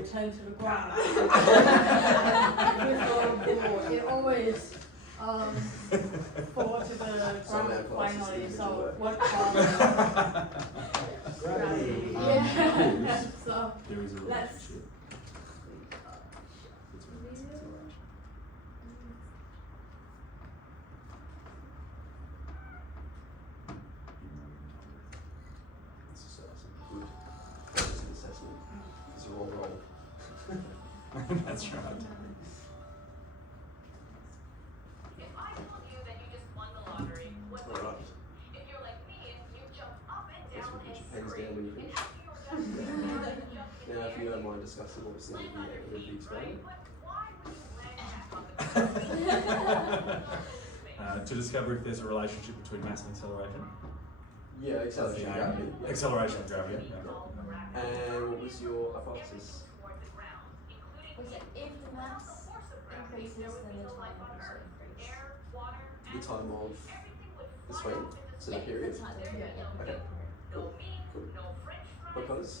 return to the ground. It always fall to the ground finally. So what Gravity. yeah. So There is a let's. relationship. This is some good policy assessment. These are all wrong. That's right. If I told you that you just won the lottery, what would Alright. you do? If you're like me and you jump up and Guess down we'll put and your pens scream, down when you finish. after you're done jumping in Now, if the you air, don't mind discussing what was said at the end of the experiment. but why would you land back on the To discover if there's a relationship between mass and acceleration. Yeah, acceleration of gravity. Yeah. Acceleration of gravity. Yeah. And what was your hypothesis? Was it if the mass increases, then the time also increases? The time of the swing? So the period? The time, yeah. Okay. Cool. Cool. Because?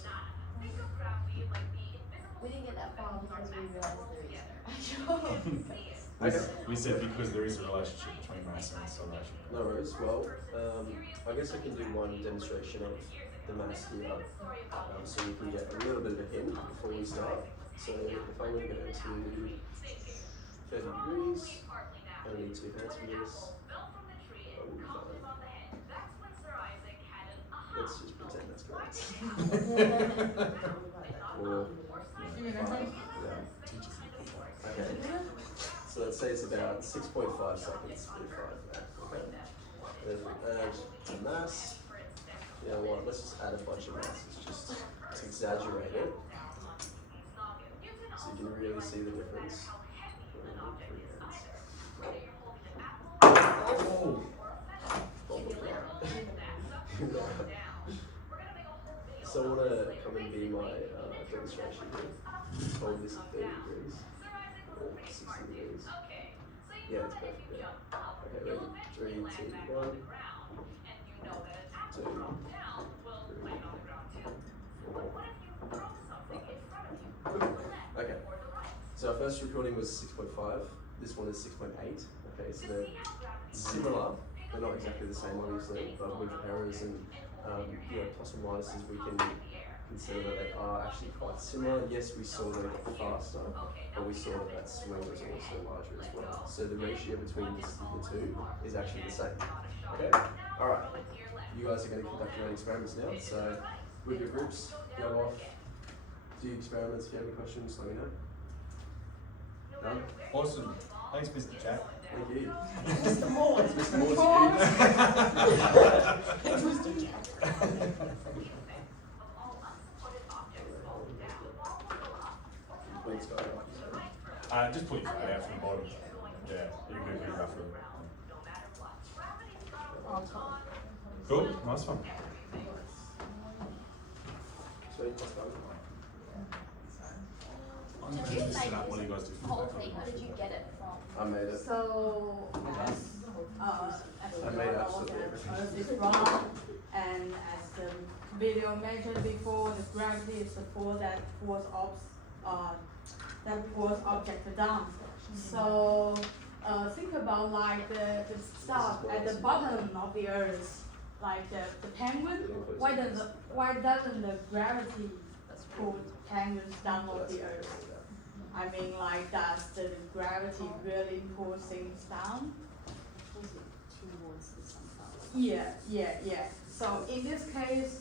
We didn't get that far because we realized there is no actual. We said because there is a relationship between mass and acceleration. No worries. Well, I guess I can do one demonstration of the mass here, so you can get a little bit of a hint before we start. So if I'm going to go to 30 degrees, I need two hands for this. Let's just pretend that's correct. Or, okay. So let's say it's about 6.5 seconds. Okay. Then add mass. You know what? Let's just add a bunch of masses just to exaggerate it, so you can really see the difference. Oh. So I want to come and be my demonstration here. Hold this at 30 degrees or 60 degrees. Yeah, it's perfect. Yeah. Okay, ready? 3, 2, 1. 2, 3, 4. Okay. So our first recording was 6.5. This one is 6.8. Okay, so they're similar. They're not exactly the same, obviously, but with errors and plus or minuses, we can consider that they are actually quite similar. Yes, we saw that it got faster, but we saw that that swing was also larger as well. So the ratio between the two is actually the same. Okay? Alright. You guys are going to conduct your own experiments now, so with your groups, go off, do experiments. If you have any questions, let me know. Done? Awesome. Thanks, Mr. Jack. Thank you. Mr. Moore. It's Mr. Moore's Mr. Jack. Thanks, guys. Just pull your foot out from the bottom. Yeah, you can do it roughly. Cool, nice one. Sweet, let's go. I'm Did going you to make listen up. What do you guys do? this whole thing, or did you get it from? I made it. So as I you made know, absolutely the Earth is round, and as the video mentioned before, the gravity is the force that pulls object down. So think about like the stuff at the bottom of the Earth, like the penguin. Why doesn't the gravity pull penguins down of the Earth? I mean, like, does the gravity really pull things down? Was it towards the sun? Yeah. So in this case,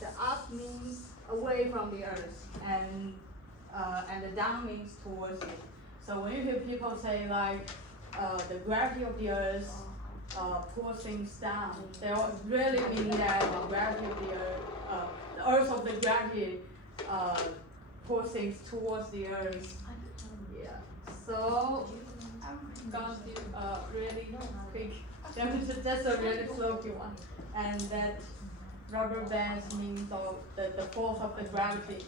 the up means away from the Earth, and the down means towards it. So when you hear people say like the gravity of the Earth pulls things down, they don't really mean that the gravity of the Earth of the gravity pull things towards the Earth. Yeah. So I'm gonna do a really quick demonstration. That's a really floaty one, and that rubber bands means of the force of the gravity.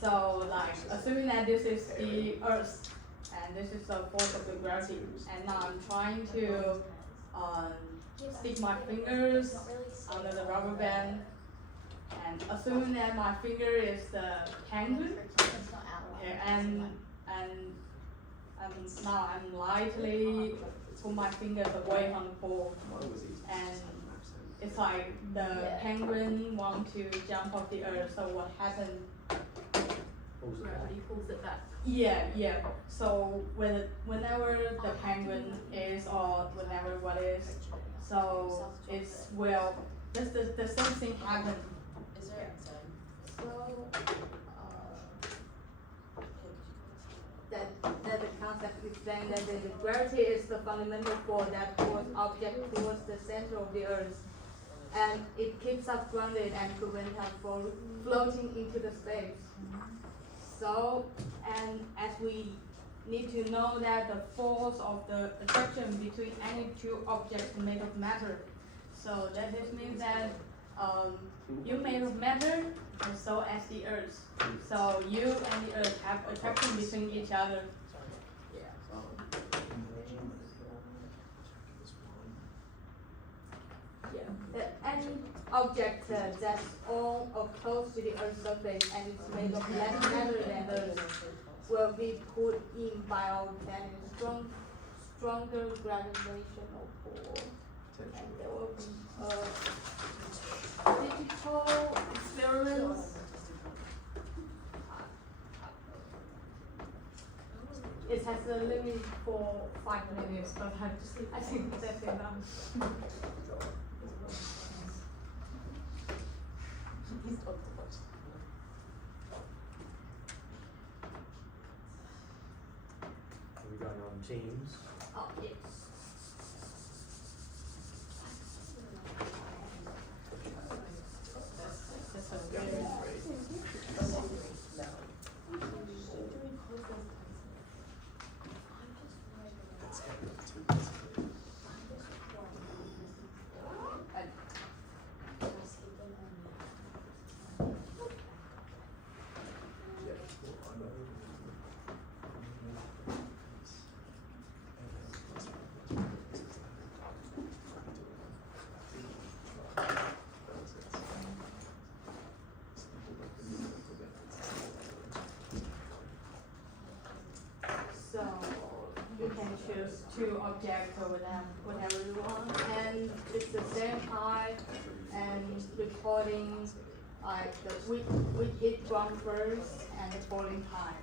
So like assuming that this is the Earth and this is the force of the gravity, and now I'm trying to stick my fingers under the rubber band And assume that my finger is the penguin, It's not outlined. yeah, and now I'm lightly put my fingers away from the pole, Mine was easy. and it's like the Yeah. penguin want to jump off the earth. So what happened? Gravity pulls it back. Yeah. So whenever the penguin is or whenever what is, so it's well, the same thing happen. Is there? So that the concept is saying that the gravity is the fundamental force that pulls object towards the center of the earth, and it keeps us grounded and prevents us from floating into the space. So, and as we need to know that the force of the attraction between any two objects made of matter. So that just means that you made of matter, and so as the earth. So you and the earth have attraction between each other. Yeah. That any object that's on or close to the Earth's surface and it's made of less matter than Earth will be pulled in by our planet stronger gravitational pull. And there will be digital experiments. It has a limit for 5 minutes, but I think that's enough. Are we going on Teams? Oh, yes. That's a very So you can choose two objects or whatever you want, and it's the same height and recording like the which hit drum first and the falling time.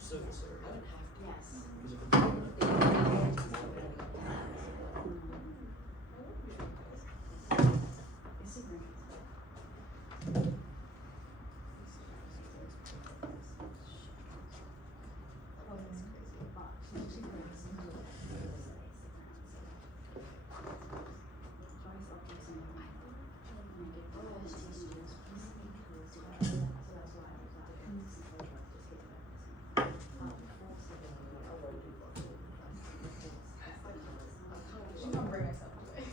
Surface area. She can't bring herself to it.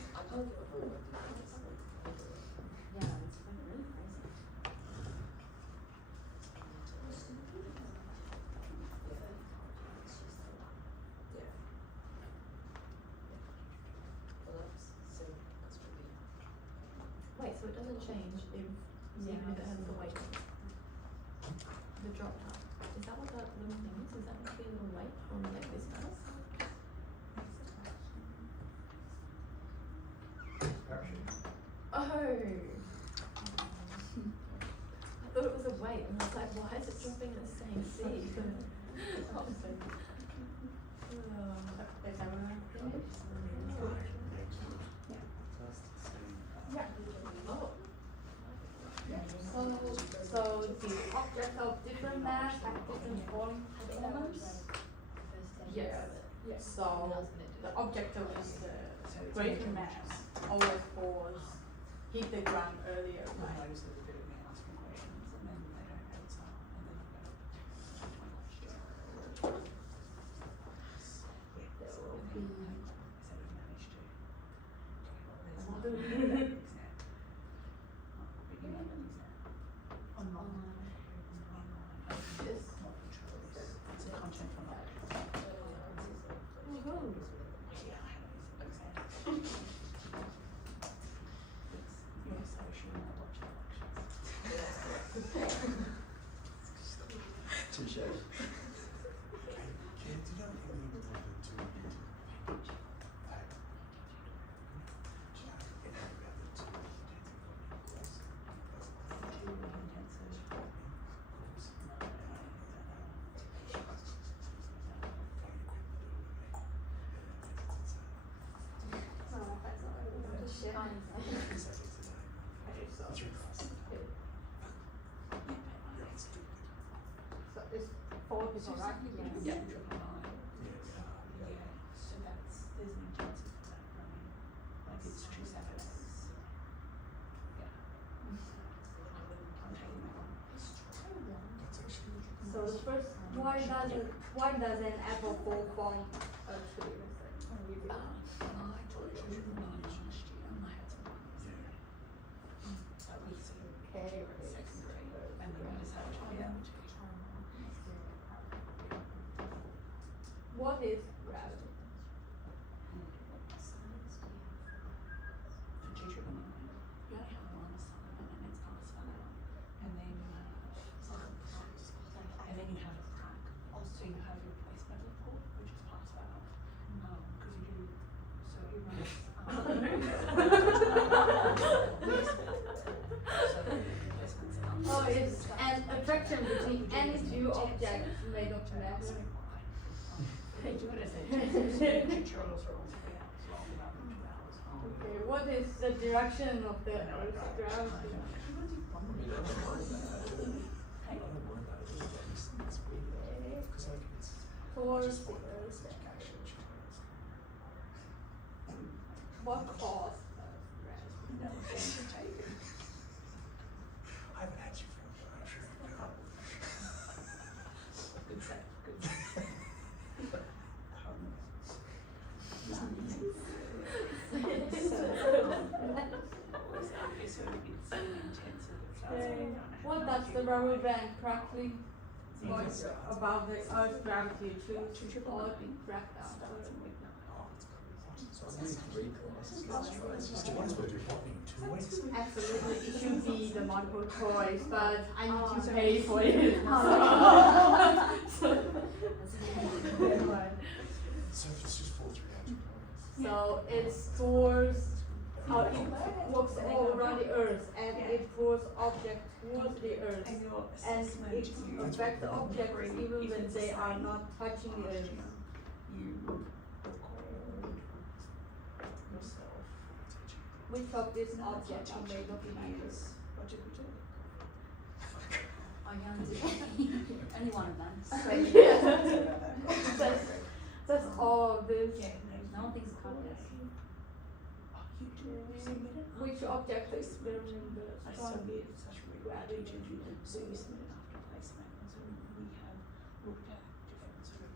Wait, so it doesn't change if, even if it has the weight? The drop top, is that what that little thing is? Is that meant to be a little weight on like this mouse? Parachute. Oh. I thought it was a weight and I was like, why is it dropping at the same speed? Is everyone finished? Oh. So the object of different mass have different form elements. Yes. So the object of this greater mass always falls, hit the ground earlier, right? Those that are good at me asking questions and then they don't answer and then I've got to ask my question. Yeah, There so will then be- so we've managed to. There's What not do we that do then? exam. But you know that exam. Online. This. Not control. It's a content from that. Oh. Yeah, I have an exam. Your social and I watch elections. Touche. Kids, you don't think we need to So it's 4 people, right? Yeah. Yeah, so there's an intensive for that running, like it's 2 Saturdays. Yeah. I'm taking that one. So the first, why does an apple fall from a tree? I taught children knowledge last year and I had some ones. That was Okay. secondary and the rest had geology. What is gravity? For teacher you only have one assignment and it's unassigned. And then you have a track. So you have your placement report, which is pass fail. Because you do, so you run. Oh, it's an attraction between any two objects made of matter. Okay, what is the direction of the Earth's gravity? Towards the Earth. What caused Earth's gravity? I haven't had you for a while, I'm sure you know. Good set, good set. So it's intensive, it sounds like you don't have What does the rubber band correctly was about the Earth's gravity choose or drag down? So I'm doing 3 classes. Let's try this. So what is what you're talking 2 weeks? Absolutely, it should be the multiple choice, but I need to pay for it. So if it's just full 3 hours. So it stores, it works all around the Earth, and it pulls objects towards the Earth, And your and assessment it you affects the will objects bring even if when it's they the are same not touching the Earth. you record yourself Which of these and that's objects what you may look you like? use. What did we do? Oh, you only did only one of them. That's all of this. Yeah, No one thinks of compass. you do submit it. Which object is there in the I strong submit such a gravity so you submit it after placement, and so we have looked at different sort of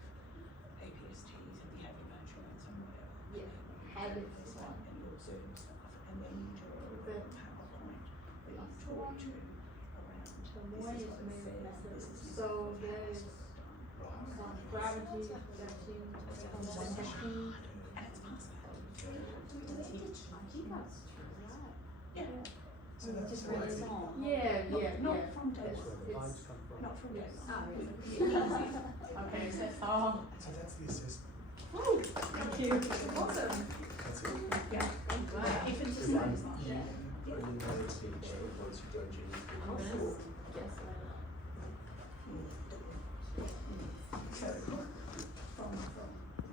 APSTs and behaviour measurements and whatever. Yeah, habits habits. and you're observing stuff, and then you do a Okay. PowerPoint that you talk to around. The This one is is what it maybe says, method. this is So what it there has is done. some gravity detecting machine. And it's fascinating. Yeah, So that's Just why. really small. Yeah, yeah, not yeah. from day It's- one, Where the lines come from. not from day Ah, one. really? Okay, that's all. So that's the assessment. Thank you. Awesome. That's it. Yeah. If it's the same as last year. Only know the teacher once you've done GED. Yes,